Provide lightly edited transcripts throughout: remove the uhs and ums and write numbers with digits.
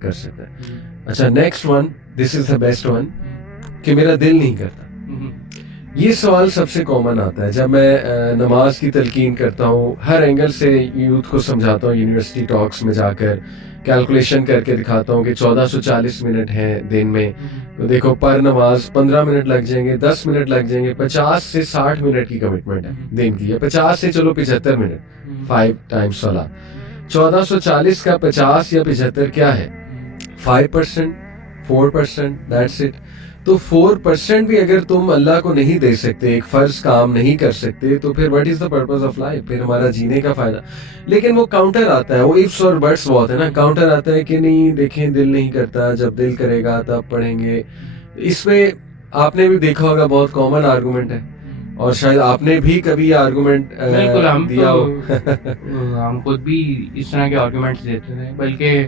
کر سکتا ہے. اچھا next one, this is the best one, کہ میرا دل نہیں کرتا. یہ سوال سب سے کامن آتا ہے جب میں نماز کی تلقین کرتا ہوں. ہر اینگل سے یوتھ کو سمجھاتا ہوں, یونیورسٹی ٹاکس میں جا کر کیلکولیشن کر کے دکھاتا ہوں کہ 1440 منٹ ہیں دن میں, تو دیکھو پر نماز 15 منٹ لگ جائیں گے, 10 منٹ لگ جائیں گے, 50 سے 60 منٹ کی کمٹمنٹ ہے دن کی, ہے 50 سے چلو 75 منٹ, 5 ٹائمز صلاح. 1440 کا 50 یا 75 کیا ہے, 5%, 4%, دیٹس اٹ. تو 4% بھی اگر تم اللہ کو نہیں دے سکتے, ایک فرض کام نہیں کر سکتے, تو پھر what is the purpose of life, پھر ہمارا جینے کا فائدہ. لیکن وہ کاؤنٹر آتا ہے, وہ ifs اور buts بہت ہے نا, کاؤنٹر آتا ہے کہ نہیں دیکھیں دل نہیں کرتا, جب دل کرے گا تب پڑھیں گے. اس میں آپ نے بھی دیکھا ہوگا بہت کامن آرگومنٹ ہے, اور شاید آپ نے بھی کبھی آرگومنٹ دیا ہو. ہم خود بھی اس طرح کے آرگومنٹس دیتے تھے, بلکہ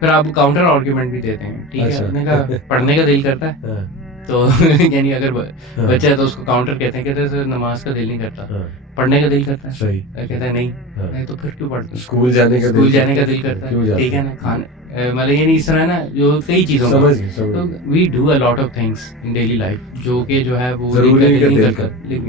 پھر آپ کاؤنٹر آرگومنٹ بھی دیتے ہیں. ٹھیک ہے, نے کہا پڑھنے کا دل کرتا ہے, تو یعنی اگر بچہ ہے تو اس کو کاؤنٹر کہتے ہیں, کہتے ہیں نماز کا دل نہیں کرتا, پڑھنے کا دل کرتا ہے. صحیح کہتا ہے نہیں, تو پھر کیوں پڑھتے, اسکول جانے کا دل کرتا ہے. ٹھیک ہے نا, کھانے مطلب یہ نہیں اس طرح نا, جو کئی چیزوں کا we do a lot of things in daily life جو کہ جو ہے وہ نہیں کرتا,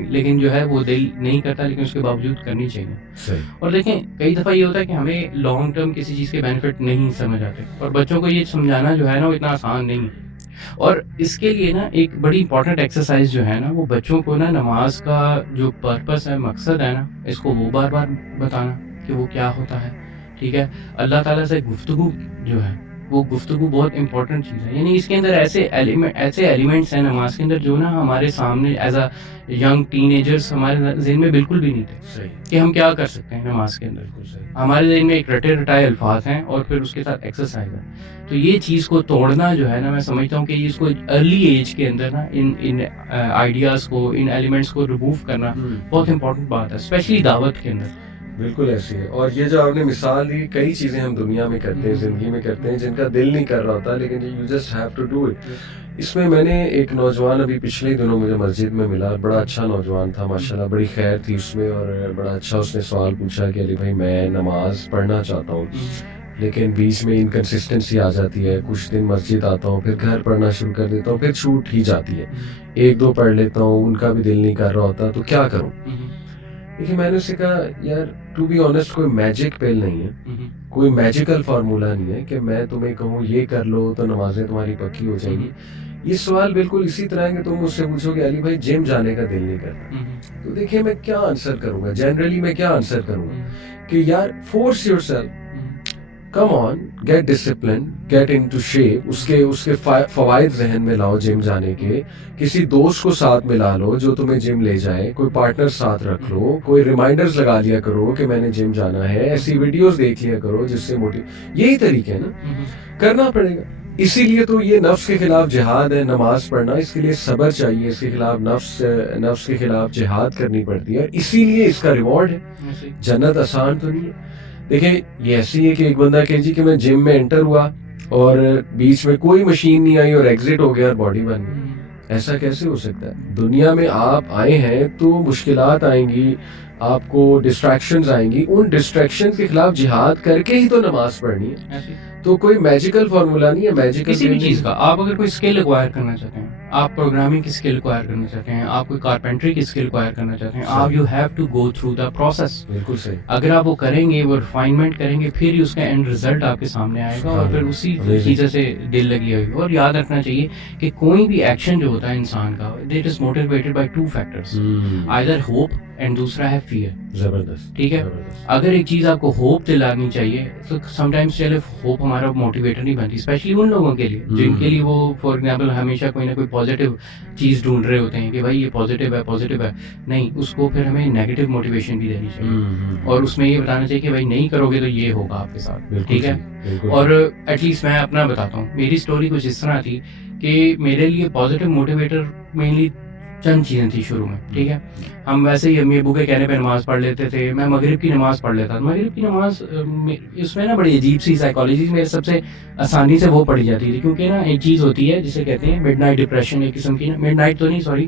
لیکن جو ہے وہ دل نہیں کرتا, لیکن اس کے باوجود کرنی چاہیے. اور دیکھیں کئی دفعہ یہ ہوتا ہے کہ ہمیں لانگ ٹرم کسی چیز کے بینیفٹ نہیں سمجھ آتے, اور بچوں کو یہ سمجھانا جو ہے نا وہ اتنا آسان نہیں ہے. اور اس کے لیے نا ایک بڑی امپورٹنٹ ایکسرسائز جو ہے نا, وہ بچوں کو نا نماز کا جو پرپس ہے, مقصد ہے نا, اس کو وہ بار بار بتانا کہ وہ کیا ہوتا ہے. ٹھیک ہے, اللہ تعالیٰ سے گفتگو جو ہے وہ گفتگو بہت امپورٹنٹ چیز ہے. یعنی اس کے اندر ایسے ایلیمنٹس ہیں نماز کے اندر جو نا ہمارے سامنے as a young ten agers ہمارے ذہن میں بالکل بھی نہیں تھے کہ ہم کیا کر سکتے ہیں نماز کے اندر. ہمارے ذہن میں ایک رٹے رٹائے الفاظ ہیں اور پھر اس کے ساتھ ایکسرسائز ہے. تو یہ چیز کو توڑنا جو ہے نا, میں سمجھتا ہوں کہ اس کو ارلی ایج کے اندر نا ان آئیڈیاز کو, ان ایلیمنٹس کو ریموو کرنا بہت امپورٹنٹ بات ہے, اسپیشلی دعوت کے اندر. بالکل ایسی ہے. اور یہ جو آپ نے مثال دی, کئی چیزیں ہم دنیا میں کرتے ہیں, زندگی میں کرتے ہیں, جن کا دل نہیں کر رہا ہوتا, لیکن you just have to do it. اس میں نے ایک نوجوان ابھی پچھلے دنوں مجھے مسجد میں ملا, بڑا اچھا نوجوان تھا ماشاءاللہ, بڑی خیر تھی اس میں, اور بڑا اچھا اس نے سوال پوچھا کہ علی بھائی میں نماز پڑھنا چاہتا ہوں, لیکن بیچ میں انکنسسٹنسی آ جاتی ہے, کچھ دن مسجد آتا ہوں, پھر گھر پڑھنا شروع کر دیتا ہوں, پھر چھوٹ ہی جاتی ہے, 1-2 پڑھ لیتا ہوں, ان کا بھی دل نہیں کر رہا ہوتا, تو کیا کروں. دیکھیے میں نے اسے کہا یار ٹو بی آنیسٹ کوئی میجک پل نہیں ہے, کوئی میجیکل فارمولا نہیں ہے کہ میں تمہیں کہوں یہ کر لو تو نمازیں تمہاری پکی ہو جائیں گی. یہ سوال بالکل اسی طرح ہے کہ تم مجھ سے پوچھو کہ علی بھائی جم جانے کا دل نہیں کرتا, تو دیکھیے میں کیا آنسر کروں گا, جنرلی میں کیا آنسر کروں گا کہ یار force yourself, come on, get discipline, get into shape. اس کے فوائد ذہن میں لاؤ جم جانے کے, کسی دوست کو ساتھ ملا لو جو تمہیں جم لے جائے, کوئی پارٹنر ساتھ رکھ لو, کوئی ریمائنڈرز لگا لیا کرو کہ میں نے جم جانا ہے, ایسی ویڈیوز دیکھ لیا کرو جس سے یہی طریقے ہے نا, کرنا پڑے گا. اسی لیے تو یہ نفس کے خلاف جہاد ہے نماز پڑھنا, اس کے لیے صبر چاہیے, اس کے خلاف نفس کے خلاف جہاد کرنی پڑتی ہے, اور اسی لیے اس کا ریوارڈ ہے. جنت آسان تو نہیں ہے. دیکھیں یہ ایسی ہے کہ ایک بندہ کہ جی کہ میں جم میں انٹر ہوا اور بیچ میں کوئی مشین نہیں آئی اور ایگزٹ ہو گیا اور باڈی بن گئی, ایسا کیسے ہو سکتا ہے. دنیا میں آپ آئے ہیں تو مشکلات آئیں گی, آپ کو ڈسٹریکشنز آئیں گی, ان ڈسٹریکشن کے خلاف جہاد کر کے ہی تو نماز پڑھنی ہے. تو کوئی میجیکل فارمولا نہیں ہے, میجیکل کسی بھی چیز کا. آپ اگر کوئی اسکل ایکوائر کرنا چاہتے ہیں, آپ پروگرامنگ کی اسکل ایکوائر کرنا چاہتے ہیں, آپ کوئی کارپینٹری کی اسکل ایکوائر کرنا چاہتے ہیں, آپ you have to go through the process. بالکل صحیح. اگر آپ وہ کریں گے, وہ ریفائنمنٹ کریں گے, پھر ہی اس کا اینڈ ریزلٹ آپ کے سامنے آئے گا, اور پھر اسی چیزیں سے دل لگی ہوگی. اور یاد رکھنا چاہیے کہ کوئی بھی ایکشن جو ہوتا ہے انسان کا, that is motivated by 2 factors, either hope and دوسرا ہے فیئر. زبردست. ٹھیک ہے, اگر ایک چیز آپ کو ہوپ دلانی چاہیے تو سم ٹائمس چلے ہوپ ہمارا موٹیویٹر نہیں بنتی, اسپیشلی ان لوگوں کے لیے جن کے لیے وہ فار ایگزامپل ہمیشہ کوئی نہ کوئی پازیٹیو چیز ڈھونڈ رہے ہوتے ہیں کہ بھائی یہ پازیٹیو ہے. نہیں, اس کو پھر ہمیں نیگیٹو موٹیویشن بھی دینی چاہیے, اور اس میں یہ بتانا چاہیے کہ بھائی نہیں کرو گے تو یہ ہوگا آپ کے ساتھ. ٹھیک ہے, اور ایٹ لیسٹ میں اپنا بتاتا ہوں, میری اسٹوری کچھ اس طرح تھی کہ میرے لیے پازیٹیو موٹیویٹر مینلی چند چیزیں تھی شروع میں. ٹھیک ہے, ہم ویسے ہی امی ابو کے کہنے پہ نماز پڑھ لیتے تھے. میں مغرب کی نماز پڑھ لیتا تھا. مغرب کی نماز اس میں نا بڑی عجیب سی سائیکالوجی میں سب سے آسانی سے وہ پڑھی جاتی تھی, کیونکہ نا ایک چیز ہوتی ہے جسے کہتے ہیں مڈ نائٹ ڈپریشن, ایک قسم کی, مڈ نائٹ تو نہیں سوری,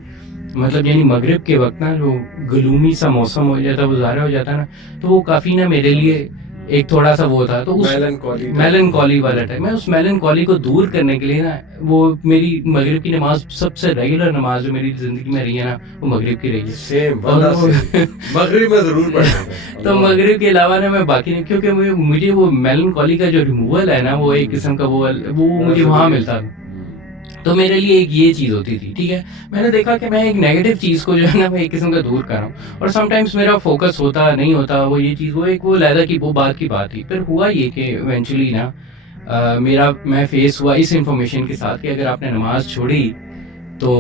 مطلب یعنی مغرب کے وقت نا جو گلومی سا موسم ہو جاتا ہے, وہ ظاہر ہو جاتا ہے نا, تو وہ کافی نا میرے لیے ایک تھوڑا سا وہ تھا، تو اس میلنکولی والا ٹائم، میں اس میلنکولی کو دور کرنے کے لیے نا وہ میری مغرب کی نماز سب سے ریگولر نماز جو میری زندگی میں رہی ہے نا وہ مغرب کی رہی ہے. مغرب میں ضرور پڑھنا. تو مغرب کے علاوہ نا میں باقی نہیں، کیونکہ مجھے وہ میلنکولی کا جو ریموول ہے نا وہ ایک قسم کا وہ مجھے وہاں ملتا تھا. تو میرے لیے ایک یہ چیز ہوتی تھی. ٹھیک ہے، میں نے دیکھا کہ میں ایک نیگیٹو چیز کو جو ہے نا میں ایک قسم کا دور کر رہا ہوں، اور سم ٹائمس میرا فوکس ہوتا نہیں ہوتا وہ یہ چیز، وہ ایک وہ علیحدہ کی وہ بات کی بات تھی. پھر ہوا یہ کہ ایونچولی نا میں فیس ہوا اس انفارمیشن کے ساتھ کہ اگر آپ نے نماز چھوڑی تو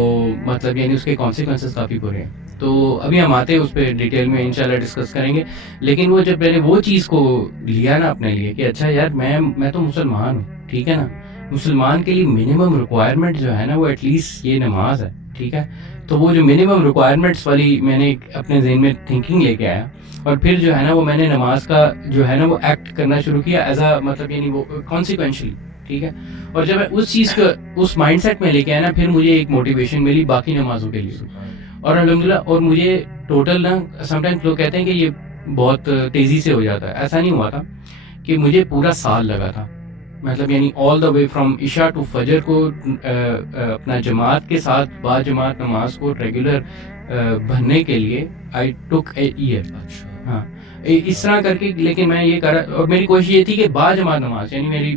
مطلب یعنی اس کے کانسیکوینسز کافی برے ہیں. تو ابھی ہم آتے ہیں اس پہ ڈیٹیل میں انشاءاللہ ڈسکس کریں گے. لیکن وہ جب میں نے وہ چیز کو لیا نا اپنے لیے کہ اچھا یار میں تو مسلمان ہوں، ٹھیک ہے نا، مسلمان کے لیے منیمم ریکوائرمنٹ جو ہے نا وہ ایٹ لیسٹ یہ نماز ہے. ٹھیک ہے، تو وہ جو منیمم ریکوائرمنٹس والی میں نے اپنے ذہن میں تھنکنگ لے کے آیا، اور پھر جو ہے نا وہ میں نے نماز کا جو ہے نا وہ ایکٹ کرنا شروع کیا ایز اے مطلب یعنی وہ کانسیکوینشلی. ٹھیک ہے، اور جب میں اس چیز کو اس مائنڈ سیٹ میں لے کے آیا نا پھر مجھے ایک موٹیویشن ملی باقی نمازوں کے لیے. اور الحمدللہ، اور مجھے ٹوٹل نا سم ٹائمس لوگ کہتے ہیں کہ یہ بہت تیزی سے ہو جاتا ہے، ایسا نہیں ہوا تھا کہ مجھے پورا سال لگا تھا. مطلب یعنی آل دا وے فرام عشاء ٹو فجر کو اپنا جماعت کے ساتھ با جماعت نماز کو ریگولر بننے کے لیے آئی ٹک اے ایئر. ہاں اس طرح کر کے، لیکن میں یہ کر رہا، اور میری کوشش یہ تھی کہ با جماعت نماز یعنی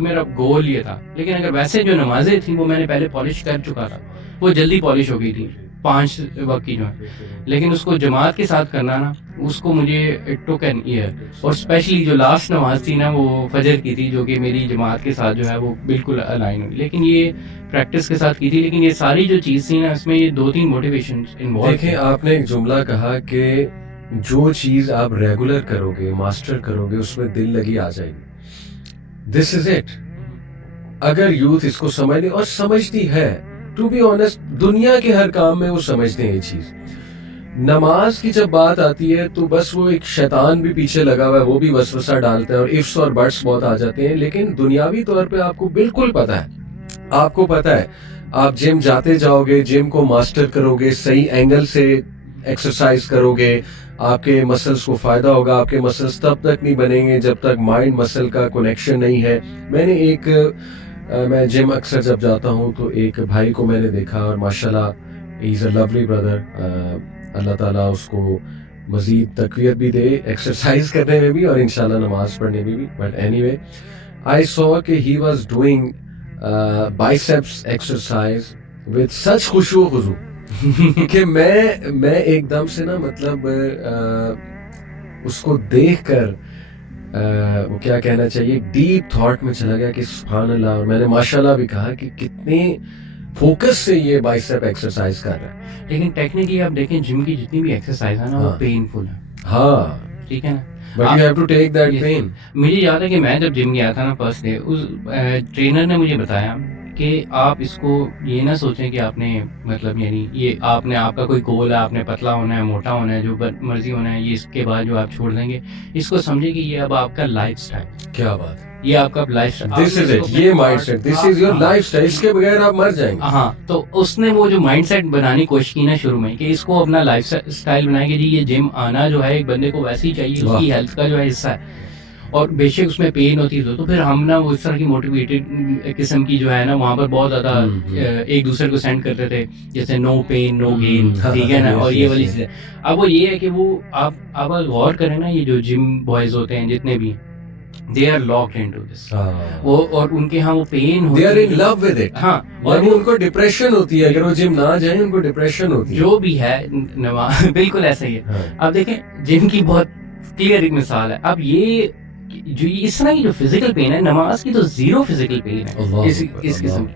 میرا گول یہ تھا. لیکن اگر ویسے جو نمازیں تھیں وہ میں نے پہلے پالش کر چکا تھا، وہ جلدی پالش ہو گئی تھی 5 وقت کی جو ہے. لیکن اس کو جماعت کے ساتھ کرنا نا اس کو مجھے اٹ ٹک این ایئر. اور اسپیشلی جو لاسٹ نماز تھی نا وہ فجر کی تھی جو کہ میری جماعت کے ساتھ جو ہے وہ بالکل الائن ہوئی، لیکن یہ پریکٹس کے ساتھ کی تھی. لیکن یہ ساری جو چیز تھی نا اس میں یہ 2-3 موٹیویشن انوالو. دیکھیں آپ نے ایک جملہ کہا کہ جو چیز آپ ریگولر کرو گے، ماسٹر کرو گے، اس میں دل لگی آ جائے گی. دس از اٹ. اگر یوتھ اس کو سمجھ لے، اور سمجھتی ہے، ٹو بی آنیسٹ دنیا کے ہر کام میں وہ سمجھتے ہیں یہ چیز. نماز کی جب بات آتی ہے تو بس وہ ایک شیطان بھی پیچھے لگا ہوا ہے، وہ بھی وسوسہ ڈالتا ہے اور ifs اور buts بہت آ جاتے ہیں. لیکن دنیاوی طور پہ آپ کو بالکل پتا ہے، آپ کو پتا ہے، آپ جم جاتے جاؤ گے، جم کو ماسٹر کرو گے، صحیح اینگل سے ایکسرسائز کرو گے، آپ کے مسلس کو فائدہ ہوگا. آپ کے مسلس تب تک نہیں بنیں گے جب تک مائنڈ مسل کا کنیکشن نہیں ہے. میں جم اکثر جب جاتا ہوں تو ایک بھائی کو میں نے دیکھا، اور ماشاءاللہ ہی از اے لولی بردر. اللہ تعالیٰ اس کو مزید تقویت بھی دے ایکسرسائز کرنے میں بھی اور انشاءاللہ نماز پڑھنے میں بھی. But any way I saw کہ he was doing biceps exercise with such خشوع و خضوع کہ میں ایک دم سے نا مطلب اس کو دیکھ کر وہ کیا کہنا چاہیے ڈیپ تھاٹ میں چلا گیا کہ سبحان اللہ. اور میں نے ماشاءاللہ بھی کہا کہ کتنے فوکس سے یہ بائسیپ ایکسرسائز کر رہا ہے. لیکن ٹیکنیکلی آپ دیکھیں جم کی جتنی بھی ایکسرسائز ہے نا وہ پینفل ہے. ہاں ٹھیک ہے نا، but you have to take that pain. مجھے یاد ہے کہ میں جب جم گیا تھا نا فرسٹ ڈے، اس ٹرینر نے مجھے بتایا کہ آپ اس کو یہ نہ سوچیں کہ آپ نے مطلب یعنی یہ آپ کا کوئی گول ہے، آپ نے پتلا ہونا ہے، موٹا ہونا ہے، جو مرضی ہونا ہے، یہ اس کے بعد جو آپ چھوڑ دیں گے. اس کو سمجھیں کہ یہ اب آپ کا لائف سٹائل. کیا بات ہے، یہ آپ کا lifestyle, this is it. یہ mindset, this is your lifestyle. اس کے بغیر آپ مر جائیں گے. ہاں، تو اس نے وہ جو مائنڈ سیٹ بنانے کی کوشش کی نا شروع میں کہ اس کو اپنا لائف سٹائل بنائے کہ جی یہ جم آنا جو ہے ایک بندے کو ویسے ہی چاہیے، اس کی ہیلتھ کا جو ہے حصہ ہے. اور بے شک اس میں پین ہوتی ہے تو پھر ہم نا وہ اس طرح کی موٹیویٹڈ قسم کی جو ہے نا وہاں پر بہت زیادہ ایک دوسرے کو سینڈ کرتے تھے جیسے نو پین نو گین، ٹھیک ہے نا. اور یہ والی چیزیں اب وہ یہ ہے کہ وہ آپ غور کریں نا، یہ جو جم بوائز ہوتے ہیں جتنے بھی they are locked into this. وہ اور ان کے ہاں وہ پین ہوتی ہے، they are in love with it. ہاں، اور ان کو ڈپریشن ہوتی ہے اگر وہ جم نہ جائیں، ان کو ڈپریشن ہوتی ہے جو بھی ہے. بالکل ایسا ہی ہے. اب دیکھیں جم کی بہت کلیئر ایک مثال ہے. اب یہ جو اس طرح کی جو فزیکل پین ہے، نماز کی تو زیرو فزیکل پین ہے اس قسم کی.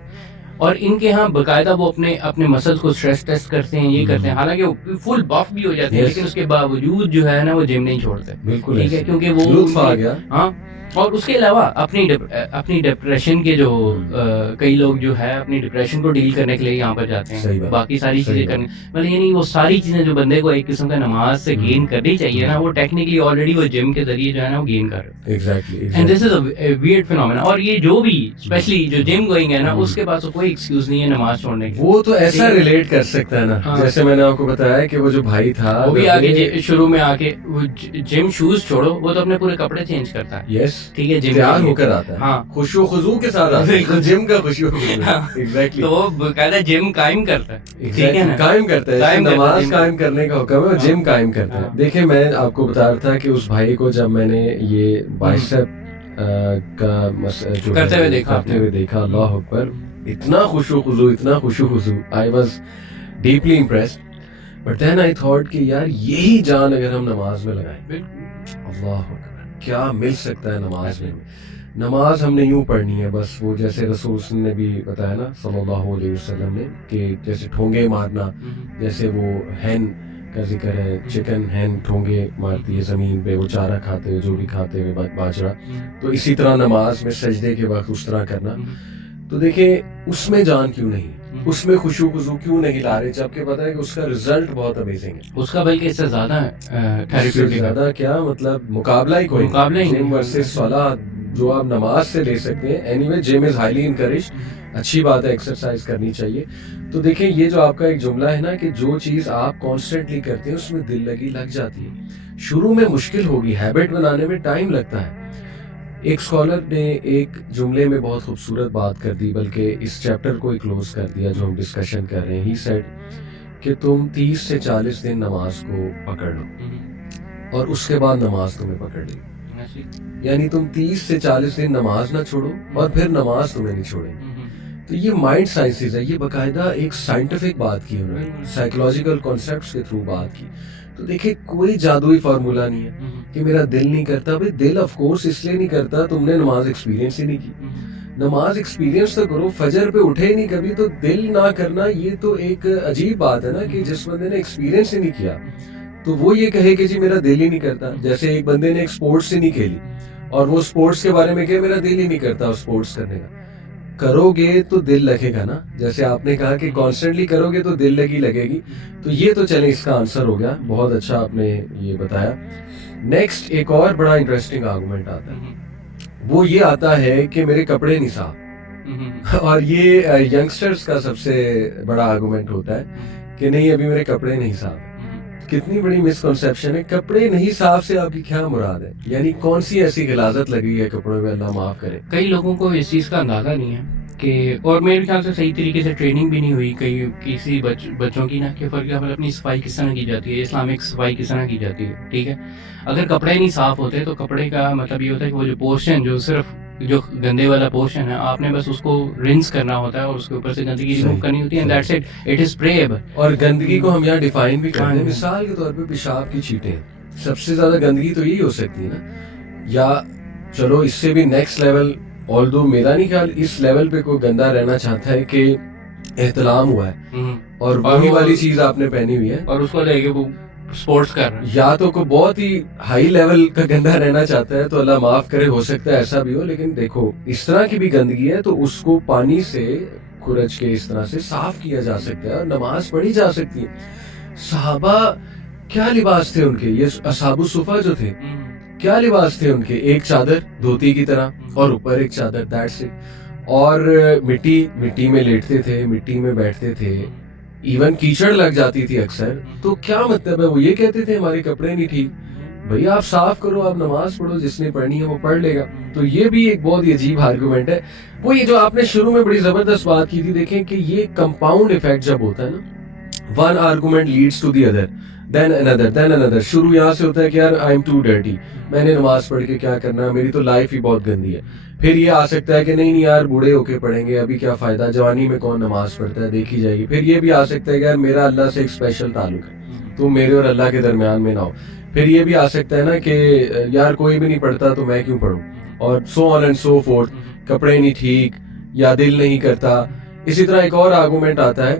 اور ان کے ہاں باقاعدہ وہ اپنے مسلس کو اسٹریس ٹیسٹ کرتے ہیں، یہ کرتے ہیں، حالانکہ وہ فل بف بھی ہو جاتے ہیں لیکن اس کے باوجود جو ہے نا وہ جم نہیں چھوڑتے. بالکل ٹھیک ہے، کیونکہ وہ لطف آ گیا. ہاں، اور اس کے علاوہ اپنی ڈپریشن کے جو کئی لوگ جو ہے اپنی ڈپریشن کو ڈیل کرنے کے لیے یہاں پر جاتے ہیں, باقی ساری چیزیں کرنے, مطلب یعنی وہ ساری چیزیں جو بندے کو ایک قسم کا نماز سے گین کرنی چاہیے نا, وہ ٹیکنیکلی آلریڈی وہ جم کے ذریعے جو ہے نا وہ گین کر رہے ہیں. And this is a weird phenomena. اور یہ جو بھی اسپیشلی جو جم گوئنگ ہے نا, اس کے پاس کوئی ایکسکیوز نہیں ہے نماز چھوڑنے کی. وہ تو ایسا ریلیٹ کر سکتا ہے نا, جیسے میں نے آپ کو بتایا کہ وہ جو بھائی تھا وہ بھی آگے شروع میں آ کے وہ جم شوز چھوڑو, وہ تو اپنے پورے کپڑے چینج کرتا ہے. یس, ٹھیک ہے, جم تیار ہو کر آتا ہے. ہاں, خوشی و خضوع کے ساتھ آتا ہے, جم کا خوشی و خضوع. ایگزیکٹلی, تو وہ باقاعدہ جم قائم کرتا ہے. ٹھیک ہے نا, قائم کرتا ہے, نماز قائم کرنے کا حکم ہے, اور جم قائم کرتا ہے. دیکھیں میں آپ کو بتا رہا تھا کہ اس بھائی کو جب میں نے یہ بائسیپ کا جو کرتے ہوئے دیکھا, اللہ اکبر, اتنا خوش و خضوع, اتنا خوش و خضوع, I was deeply impressed. But then I thought کہ یار یہی جان اگر ہم نماز میں لگائیں, اللہ اکبر, کیا مل سکتا ہے نماز میں. نماز ہم نے یوں پڑھنی ہے بس, وہ جیسے رسول نے بھی بتایا نا صلی اللہ علیہ وسلم نے, کہ جیسے ٹھونگے مارنا, جیسے وہ ہین کا ذکر ہے, چکن ہین ٹھونگے مارتی ہے زمین پہ, وہ چارہ کھاتے ہوئے, جو بھی کھاتے ہوئے باجرا, تو اسی طرح نماز میں سجدے کے وقت اس طرح کرنا. تو دیکھیں اس میں جان کیوں نہیں, اس میں خوشی و خضوع کیوں نہیں لا رہے, جبکہ پتہ ہے کہ اس کا رزلٹ بہت امیزنگ ہے. اس کا بلکہ اس سے زیادہ کیا مطلب مقابلہ ہی کوئی نہیں. جم ورسز صلاح جو آپ نماز سے لے سکتے ہیں. Any way gym is highly encouraged, اچھی بات ہے, ایکسرسائز کرنی چاہیے. تو دیکھیں یہ جو آپ کا ایک جملہ ہے نا کہ جو چیز آپ کانسٹنٹلی کرتے ہیں اس میں دل لگی لگ جاتی ہے. شروع میں مشکل ہوگی, ہیبٹ بنانے میں ٹائم لگتا ہے. ایک اسکالر نے ایک جملے میں بہت خوبصورت بات کر دی, بلکہ اس چیپٹر کو ہی کلوز کر دیا جو ہم ڈسکشن کر رہے ہیں. ہی سیڈ کہ تم 30 سے 40 دن نماز کو پکڑ لو اور اس کے بعد نماز تمہیں پکڑ لے. یعنی تم 30 سے 40 دن نماز نہ چھوڑو اور پھر نماز تمہیں نہیں چھوڑے. تو یہ مائنڈ سائنسز ہے, یہ باقاعدہ ایک سائنٹیفک بات کی انہوں نے, سائیکولوجیکل کانسیپٹس کے تھرو بات کی. تو دیکھیں کوئی جادوئی فارمولا نہیں ہے کہ میرا دل نہیں کرتا. بھائی دل آف کورس اس لیے نہیں کرتا, تم نے نماز ایکسپیرینس ہی نہیں کی. نماز ایکسپیرینس تو کرو, فجر پہ اٹھے نہیں کبھی, تو دل نہ کرنا یہ تو ایک عجیب بات ہے نا, کہ جس بندے نے ایکسپیرینس ہی نہیں کیا تو وہ یہ کہے کہ جی میرا دل ہی نہیں کرتا. جیسے ایک بندے نے ایک سپورٹس ہی نہیں کھیلی اور وہ سپورٹس کے بارے میں کہ میرا دل ہی نہیں کرتا سپورٹس کرنے کا. کرو گے تو دل لگے گا نا, جیسے آپ نے کہا کہ کانسٹنٹلی کرو گے تو دل لگے گی. تو یہ تو چلیں اس کا آنسر ہو گیا, بہت اچھا آپ نے یہ بتایا. نیکسٹ ایک اور بڑا انٹرسٹنگ آرگومنٹ آتا ہے, وہ یہ آتا ہے کہ میرے کپڑے نہیں صاف. اور یہ ینگسٹرز کا سب سے بڑا آرگومنٹ ہوتا ہے کہ نہیں ابھی میرے کپڑے نہیں صاف. کتنی بڑی مسکنسیپشن ہے. کپڑے نہیں صاف سے آپ کی کیا مراد ہے, یعنی کون سی ایسی غلاظت لگی ہے کپڑوں میں, اللہ معاف کرے. کئی لوگوں کو اس چیز کا اندازہ نہیں ہے کہ, اور میرے خیال سے صحیح طریقے سے ٹریننگ بھی نہیں ہوئی کسی بچوں کی نا, کہ فرق اپنی صفائی کس طرح کی جاتی ہے, اسلامک صفائی کس طرح کی جاتی ہے. ٹھیک ہے, اگر کپڑے نہیں صاف ہوتے تو کپڑے کا مطلب یہ ہوتا ہے کہ وہ جو پورشن جو صرف جو گندے والا پورشن ہے آپ نے بس اس کو رنس کرنا ہوتا ہے اور اس کے اوپر سے گندگی ریموو کرنی ہوتی ہے, and that's it, it is preferable. اور گندگی کو ہم یہاں ڈیفائن بھی کرتے ہیں, مثال کے طور پہ پیشاب کی چھینٹیں, سب سے زیادہ گندگی تو یہی ہو سکتی ہے نا. یا چلو اس سے بھی نیکسٹ لیول, آلدو میرا نہیں خیال اس لیول پہ کوئی گندا رہنا چاہتا ہے کہ احتلام ہوا ہے اور وہی والی چیز آپ نے پہنی ہوئی ہے اور اس کو لے کے وہ سپورٹس کر رہا ہے, یا تو کوئی بہت ہی ہائی لیول کا گندا رہنا چاہتا ہے, تو اللہ معاف کرے, ہو سکتا ہے ایسا بھی ہو. لیکن دیکھو اس طرح کی بھی گندگی ہے تو اس کو پانی سے کھرچ کے اس طرح سے صاف کیا جا سکتا ہے اور نماز پڑھی جا سکتی ہے. صحابہ کیا لباس تھے ان کے, یہ اصحاب الصفہ جو تھے کیا لباس تھے ان کے, ایک چادر دھوتی کی طرح اور اوپر ایک چادر, دیٹس اٹ. اور مٹی میں لیٹتے تھے, مٹی میں بیٹھتے تھے, ایون کیچڑ لگ جاتی تھی اکثر. تو کیا مطلب ہے, وہ یہ کہتے تھے ہمارے کپڑے نہیں ٹھیک. بھئی آپ صاف کرو, آپ نماز پڑھو, جس نے پڑھنی ہے وہ پڑھ لے گا. تو یہ بھی ایک بہت ہی عجیب آرگومنٹ ہے. وہ یہ جو آپ نے شروع میں بڑی زبردست بات کی تھی, دیکھیں کہ یہ کمپاؤنڈ ایفیکٹ جب ہوتا ہے نا, one argument leads to the other, then اندر. شروع یہاں سے ہوتا ہے کہ یار آئی ایم ٹو ڈرٹی, میں نے نماز پڑھ کے کیا کرنا, میری تو لائف ہی بہت گندی ہے. پھر یہ آ سکتا ہے کہ نہیں یار بوڑھے ہو کے پڑھیں گے, ابھی کیا فائدہ, جوانی میں کون نماز پڑھتا ہے, دیکھی جائے گی. پھر یہ بھی آ سکتا ہے کہ یار میرا اللہ سے ایک اسپیشل تعلق ہے, تو میرے اور اللہ کے درمیان میں نہ ہو. پھر یہ بھی آ سکتا ہے نا کہ یار کوئی بھی نہیں پڑھتا تو میں کیوں پڑھوں, اور سو آن اینڈ سو فورتھ. کپڑے نہیں ٹھیک یا دل نہیں کرتا. اسی طرح ایک اور آرگومنٹ آتا ہے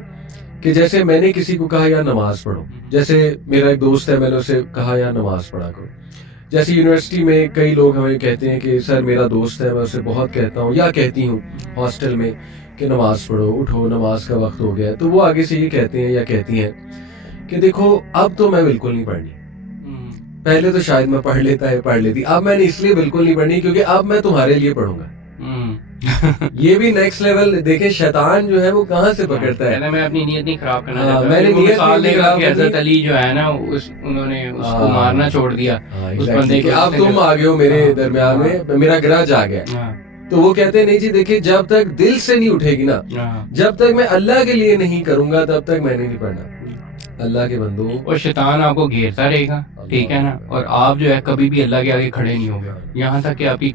کہ جیسے میں نے کسی کو کہا یار نماز پڑھو, جیسے میرا ایک دوست ہے, میں نے اسے کہا یار نماز پڑھا کرو, جیسے یونیورسٹی میں کئی لوگ ہمیں کہتے ہیں کہ سر میرا دوست ہے، میں اسے بہت کہتا ہوں یا کہتی ہوں ہاسٹل میں کہ نماز پڑھو، اٹھو، نماز کا وقت ہو گیا ہے، تو وہ آگے سے یہ کہتے ہیں یا کہتی ہیں کہ دیکھو اب تو میں بالکل نہیں پڑھنی، پہلے تو شاید میں پڑھ لیتی، اب میں نے اس لیے بالکل نہیں پڑھنی کیونکہ اب میں تمہارے لیے پڑھوں گا. یہ بھی نیکسٹ لیول دیکھیں شیطان جو ہے وہ کہاں سے پکڑتا ہے. میں اپنی نیت نہیں خراب کرنا چاہتا. میں نے نیت نہیں خراب کی. حضرت علی جو ہے نا انہوں نے اس کو مارنا چھوڑ دیا اس بندے کو. اب تم آ گئے ہو میرے درمیان میں، میرا گرج آ گیا. تو وہ کہتے ہیں نہیں جی دیکھیں جب تک دل سے نہیں اٹھے گی نا، جب تک میں اللہ کے لیے نہیں کروں گا تب تک میں نے نہیں پڑھنا. اللہ کے بندو، اور شیطان آپ کو گھیرتا رہے گا، ٹھیک ہے نا، اور آپ جو ہے کبھی بھی اللہ کے آگے کھڑے نہیں ہوں گے یہاں تک کہ آپ کی